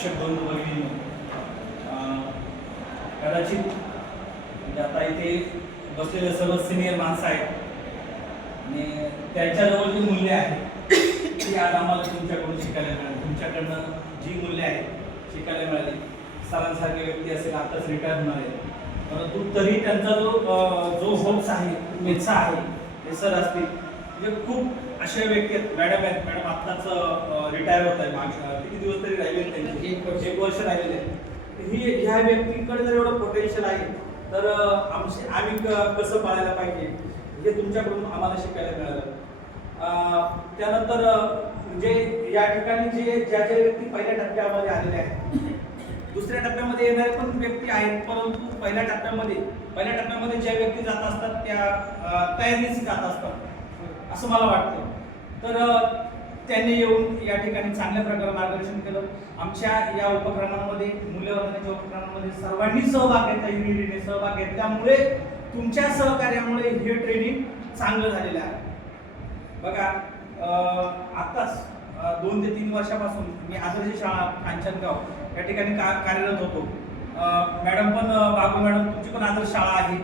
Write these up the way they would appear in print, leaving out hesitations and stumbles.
शिक्षक बंधू भगिनींनो, कदाचित म्हणजे आता इथे बसलेले सर्व सिनियर माणसं आहेत आणि त्यांच्याजवळ जी मूल्य आहेत ती आज आम्हाला तुमच्याकडून शिकायला मिळाली. तुमच्याकडनं जी मूल्य आहेत शिकायला मिळाली. सरांसारखे व्यक्ती असेल आताच रिटायर होणार आहेत, परंतु तरी त्यांचा जो होप्स आहे, इच्छा आहे, हे सर असतील म्हणजे खूप अशा व्यक्ती आहेत. मॅडम आहेत, मॅडम आत्ताच रिटायर होत आहे. मागच्या किती दिवस तरी राहिले त्यांचे, एक वर्ष राहिलेले. ही ह्या व्यक्तींकडे जर एवढं पोटेन्शियल आहे तर आम्ही कसं पाळायला पाहिजे हे तुमच्याकडून आम्हाला शिकायला मिळालं. त्यानंतर म्हणजे या ठिकाणी ज्या व्यक्ती पहिल्या टप्प्यामध्ये आलेल्या आहेत, दुसऱ्या टप्प्यामध्ये येणारे पण व्यक्ती आहेत, परंतु पहिल्या टप्प्यामध्ये ज्या व्यक्ती जात असतात त्या तयारीच जात असतात असं मला वाटतं. तर त्यांनी येऊन या ठिकाणी चांगल्या प्रकारे मार्गदर्शन केलं. आमच्या या उपक्रमांमध्ये, मूल्यवर्धनाच्या उपक्रमांमध्ये सर्वांनी सहभाग घेतला, युनिटीने सहभाग घेतल्यामुळे तुमच्या सहकार्यामुळे हे ट्रेनिंग चांगलं झालेलं आहे. बघा, आत्ताच 2 ते 3 वर्षापासून मी आदर्श शाळा कांचनगाव या ठिकाणी कार्यरत होतो. मॅडम पण बाबू मॅडम तुमची पण आदर्श शाळा आहे.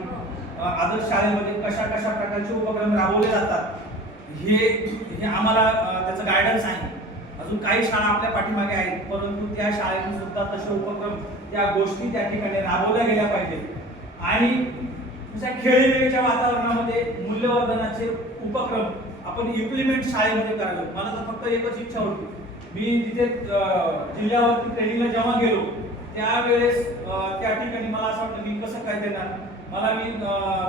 आदर्श शाळेमध्ये कशा प्रकारचे उपक्रम राबवले जातात हे आम्हाला त्याचं गायडन्स आहे. अजून काही शाळा आपल्या पाठीमागे आहेत, परंतु त्या शाळेने सुद्धा तसे उपक्रम, त्या गोष्टी त्या ठिकाणी राबवल्या गेल्या पाहिजेत. आणि खेळीमेळीच्या वातावरणामध्ये मूल्यवर्धनाचे उपक्रम आपण इम्प्लिमेंट शाळेमध्ये करावे. मला तर फक्त एकच इच्छा होती, मी तिथे जिल्ह्यावरती ट्रेनिंगला जेव्हा गेलो त्यावेळेस त्या ठिकाणी मला असं वाटतं मी कसं काय देणार. मला मी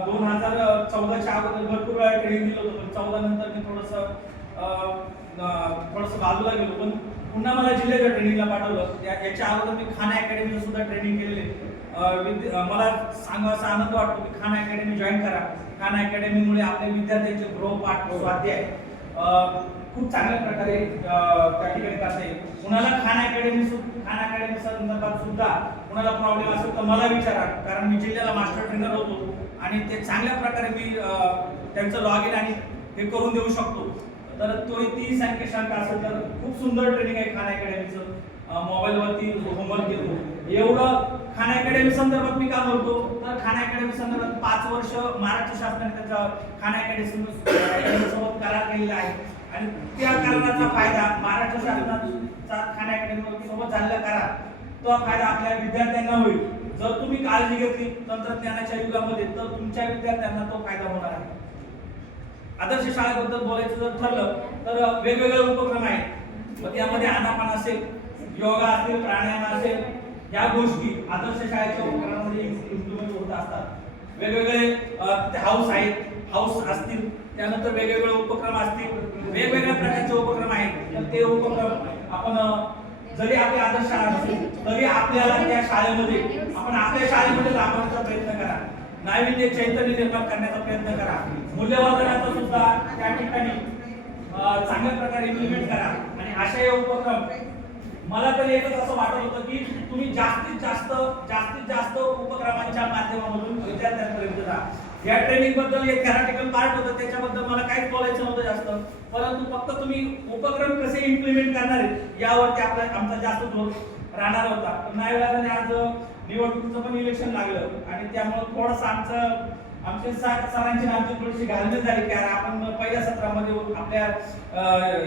2014च्या अगोदर भरपूर वेळा ट्रेनिंग दिलं होतं, पण 14 नंतर मी थोडंसं बाजूला गेलो. पण पुन्हा मला जिल्ह्याच्या ट्रेनिंगला पाठवलं. याच्या अगोदर मी खान अकॅडमीला सुद्धा ट्रेनिंग केलेले. मला सांगायचा आनंद वाटतो की खान अकॅडमी जॉईन करा. खान अकॅडमीमुळे आपल्या विद्यार्थ्यांचे गृहपाठ, स्वाध्याय खूप चांगल्या प्रकारे त्या ठिकाणी करता येईल. कुणाला खान अकॅडमी संदर्भात सुद्धा कुणाला प्रॉब्लेम असेल तर मला विचारा, कारण मी जिल्ह्याला मास्टर ट्रेनर होतो आणि ते चांगल्या प्रकारे मी त्यांचं लॉग इन आणि हे करून देऊ शकतो. तर ती संख्या असेल तर खूप सुंदर ट्रेनिंग आहे खान अकॅडमीचं. मोबाईलवरती होमवर्क देतो. एवढं खान अकॅडमी संदर्भात मी का बोलतो तर खान अकॅडमी संदर्भात 5 वर्ष महाराष्ट्र शासनाने त्याचा खान अकॅडमी सोबत करार केलेला आहे आणि त्या कराराचा फायदा महाराष्ट्र शासनाचा खान अकॅडमी सोबत झालेला करार, तो फायदा आपल्या विद्यार्थ्यांना होईल. जर तुम्ही काळजी घेतली तंत्रज्ञानाच्या युगामध्ये तर तुमच्या विद्यार्थ्यांना तो फायदा होणार आहे. आदर्श शाळेबद्दल बोलायचं जर ठरलं तर वेगवेगळे उपक्रम आहेत. मग त्यामध्ये आनापान असेल, योगा असेल, प्राणायाम असेल, या गोष्टी आदर्श शाळेच्या उपक्रमामध्ये इम्प्लिमेंट होत असतात. वेगवेगळे हाऊस आहेत, हाऊस असतील, त्यानंतर वेगवेगळे उपक्रम असतील, वेगवेगळ्या प्रकारचे उपक्रम आहेत. तर ते उपक्रम आपण जरी आपली आदर्श शाळा असेल तरी आपल्याला त्या शाळेमध्ये आपण आपल्या शाळेमध्ये राबवण्याचा प्रयत्न करा. नाविन्य चैतन्य निर्माण करण्याचा प्रयत्न करा. मूल्यवर्धनाचा सुद्धा त्या ठिकाणी चांगल्या प्रकारे इम्प्लिमेंट करा. आणि अशा या उपक्रम मला तरी एकच असं वाटत होतं की तुम्ही जास्तीत जास्त उपक्रमांच्या माध्यमातून विद्यार्थ्यांपर्यंत जा. या ट्रेनिंग बद्दल एक थेरॅटिकल पार्ट होतं, त्याच्याबद्दल मला काहीच बोलायचं नव्हतं जास्त, परंतु फक्त तुम्ही उपक्रम कसे इम्प्लिमेंट करणार आहेत यावरती आमचा जास्त जोर राहणार होता. पण नाईलाजाने आज निवडणुकीचं पण इलेक्शन लागलं आणि त्यामुळे थोडंसं आमचे सरांची आमची थोडीशी घालमेल झाली की आपण पहिल्या सत्रामध्ये आपल्या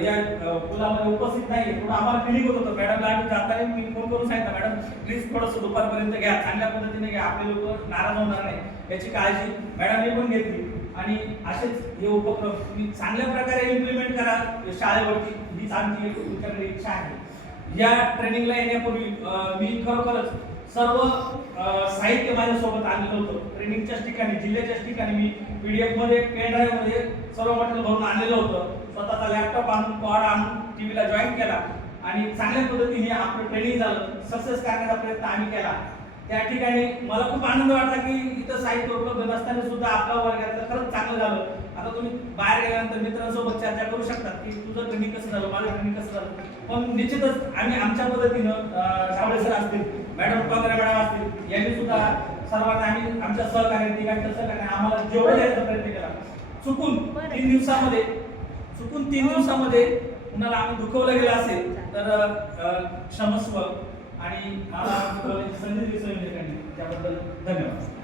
या पुलामध्ये उपस्थित नाही. थोडं आम्हाला फिलिंग होत होतं. मॅडमला आम्ही जाताना मी फोन करून सांगितलं, मॅडम प्लीज थोडंसं दुपारपर्यंत घ्या, चांगल्या पद्धतीने घ्या, आपले लोक नाराज होणार नाही याची काळजी मॅडमने पण घेतली. आणि असेच हे उपक्रम तुम्ही चांगल्या प्रकारे इम्प्लिमेंट करा शाळेवरती, हीच आमची तुमच्याकडे इच्छा आहे. या ट्रेनिंगला येण्यापूर्वी मी खरोखरच सर्व साहित्य माझ्यासोबत आणलेलं होतं. ट्रेनिंगच्याच ठिकाणी, जिल्ह्याच्याच ठिकाणी मी PDF मध्ये, पेन ड्राईव्ह मध्ये सर्व मटेरियल भरून आणलेलं होतं. स्वतःचा लॅपटॉप आणून, कॉर्ड आणून टीव्हीला जॉईन केला आणि चांगल्या पद्धतीने आपलं ट्रेनिंग झालं. सक्सेस करण्याचा प्रयत्न आम्ही केला. त्या ठिकाणी मला खूप आनंद वाटला की इथं साहित्य उपलब्ध नसताना सुद्धा आपल्या वर्गातलं खरंच चांगलं झालं. आता तुम्ही बाहेर गेल्यानंतर मित्रांसोबत चर्चा करू शकता की तुझं ट्रेनिंग कसं झालं, माझं ट्रेनिंग कसं झालं. पण निश्चितच आम्ही आमच्या पद्धतीनं सावळे सर असतील, मॅडम टोंगरे मॅडम असतील, यांनी सुद्धा सर्वांना आम्ही आमच्या सहकार्य, तिघांच्या सहकार्याने आम्हाला जेवढं द्यायचा प्रयत्न केला. चुकून 3 दिवसामध्ये कुणाला आम्ही दुखवलं गेलं असेल तर क्षमस्व. आणि मला बोलण्याची संधी दिली संयोजकांनी त्याबद्दल धन्यवाद.